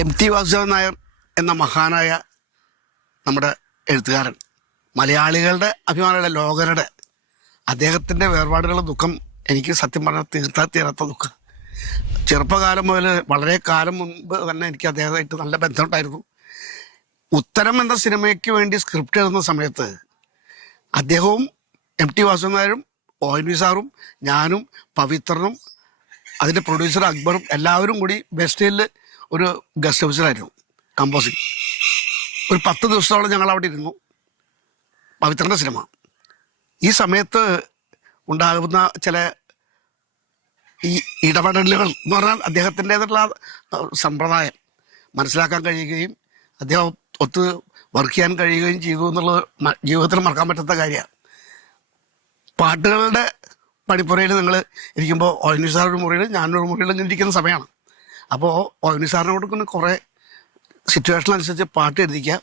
എം.ടി. വാസുദേവൻ നായർ എന്ന മഹാനായ നമ്മുടെ എഴുത്തുകാരൻ, മലയാളികളുടെ അഭിമാനമുള്ള ലോകരുടെ, അദ്ദേഹത്തിൻ്റെ വേർപാടുകളുടെ ദുഃഖം എനിക്ക് സത്യം പറഞ്ഞാൽ തീരാത്ത ദുഃഖം. ചെറുപ്പകാലം മുതൽ വളരെ കാലം മുമ്പ് തന്നെ എനിക്ക് അദ്ദേഹമായിട്ട് നല്ല ബന്ധമുണ്ടായിരുന്നു. ഉത്തരം എന്ന സിനിമയ്ക്ക് വേണ്ടി സ്ക്രിപ്റ്റ് എഴുതുന്ന സമയത്ത് അദ്ദേഹവും എം.ടി. വാസുദേവൻ നായരും ONV സാറും ഞാനും പവിത്രനും അതിൻ്റെ പ്രൊഡ്യൂസർ അക്ബറും എല്ലാവരും കൂടി ബെസ്റ്റേലിൽ ഒരു ഗസ്റ്റ് ഹൗസിലായിരുന്നു കമ്പോസിങ്. ഒരു 10 ദിവസത്തോളം ഞങ്ങൾ അവിടെ ഇരുന്നു. പവിത്രൻ്റെ സിനിമ ഈ സമയത്ത് ഉണ്ടാകുന്ന ചില ഈ ഇടപെടലുകൾ എന്ന് പറഞ്ഞാൽ അദ്ദേഹത്തിൻ്റെതായിട്ടുള്ള സമ്പ്രദായം മനസ്സിലാക്കാൻ കഴിയുകയും അദ്ദേഹം ഒത്ത് വർക്ക് ചെയ്യാൻ കഴിയുകയും ചെയ്തു എന്നുള്ളത് ജീവിതത്തിൽ മറക്കാൻ പറ്റാത്ത കാര്യമാണ്. പാട്ടുകളുടെ പണിപ്പുരയിൽ നിങ്ങൾ ഇരിക്കുമ്പോൾ ONV സാറൊരു മുറിയിൽ ഞാനൊരു മുറിയിൽ ഇങ്ങനെ ഇരിക്കുന്ന സമയമാണ്. അപ്പോൾ ONV സാറിനെ കൊടുക്കുന്ന കുറേ സിറ്റുവേഷനനുസരിച്ച് പാട്ട് എഴുതിക്കുക.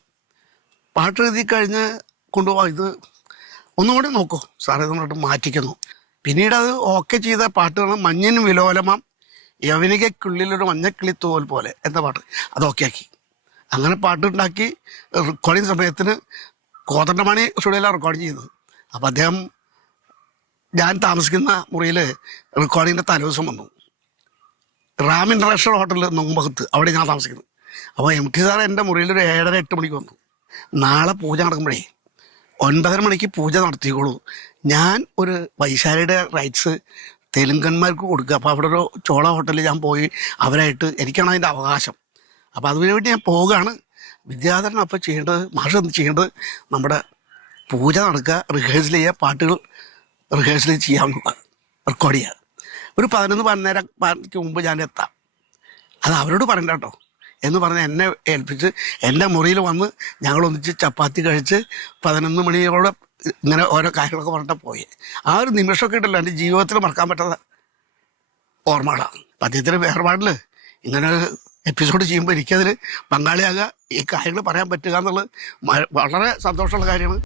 പാട്ട് എഴുതി കഴിഞ്ഞ് കൊണ്ടുപോകാം, ഇത് ഒന്നുകൂടി നോക്കൂ സാറേ നമ്മളിട്ട് മാറ്റിക്കുന്നു. പിന്നീട് അത് ഓക്കെ ചെയ്ത പാട്ടുകൾ മഞ്ഞിന് വിലോലമാം യവനികയ്ക്കുള്ളിലൊരു മഞ്ഞക്കിളി തൂവൽ പോലെ എന്ന പാട്ട് അത് ഓക്കെ ആക്കി. അങ്ങനെ പാട്ടുണ്ടാക്കി റെക്കോർഡിങ് സമയത്തിന് കോതണ്ടമണി സ്റ്റുഡിയോയിലാണ് റെക്കോർഡ് ചെയ്യുന്നത്. അപ്പോൾ അദ്ദേഹം ഞാൻ താമസിക്കുന്ന മുറിയിൽ റെക്കോർഡിങ്ങിൻ്റെ തലേദിവസം വന്നു. റാം ഇൻ്റർനാഷണൽ ഹോട്ടലിൽ നൊമ്പകത്ത് അവിടെ ഞാൻ താമസിക്കുന്നത്. അപ്പോൾ എം.ടി. സാർ എൻ്റെ മുറിയിൽ ഒരു 7:30-8 മണിക്ക് വന്നു. നാളെ പൂജ നടക്കുമ്പോഴേ 9:30 മണിക്ക് പൂജ നടത്തിക്കോളൂ, ഞാൻ ഒരു വൈശാലിയുടെ റൈറ്റ്സ് തെലുങ്കന്മാർക്ക് കൊടുക്കുക. അപ്പോൾ അവിടെ ഒരു ചോള ഹോട്ടലിൽ ഞാൻ പോയി അവരായിട്ട് എനിക്കാണ് അതിൻ്റെ അവകാശം. അപ്പോൾ അതിനുവേണ്ടി ഞാൻ പോവുകയാണ്. വിദ്യാധരൻ അപ്പോൾ ചെയ്യേണ്ടത്, മാഷ് എന്ത് ചെയ്യേണ്ടത്, നമ്മുടെ പൂജ നടക്കുക, റിഹേഴ്സൽ ചെയ്യുക, പാട്ടുകൾ റിഹേഴ്സൽ ചെയ്യാൻ റെക്കോർഡ് ചെയ്യുക. ഒരു 11-12 മുമ്പ് ഞാൻ എത്താം, അത് അവരോട് പറയണ്ട കേട്ടോ എന്ന് പറഞ്ഞ് എന്നെ ഏൽപ്പിച്ച് എൻ്റെ മുറിയിൽ വന്ന് ഞങ്ങളൊന്നിച്ച് ചപ്പാത്തി കഴിച്ച് 11 മണിയോടെ ഇങ്ങനെ ഓരോ കാര്യങ്ങളൊക്കെ പറഞ്ഞിട്ട് പോയി. ആ ഒരു നിമിഷമൊക്കെ ഉണ്ടല്ലോ എൻ്റെ ജീവിതത്തിൽ മറക്കാൻ പറ്റാത്ത ഓർമ്മകളാണ്. അപ്പം അദ്ദേഹത്തിൻ്റെ വേർപാടിൽ ഇങ്ങനെ ഒരു എപ്പിസോഡ് ചെയ്യുമ്പോൾ എനിക്കതിൽ പങ്കാളിയാകുക, ഈ കാര്യങ്ങൾ പറയാൻ പറ്റുക എന്നുള്ളത് വളരെ സന്തോഷമുള്ള കാര്യമാണ്.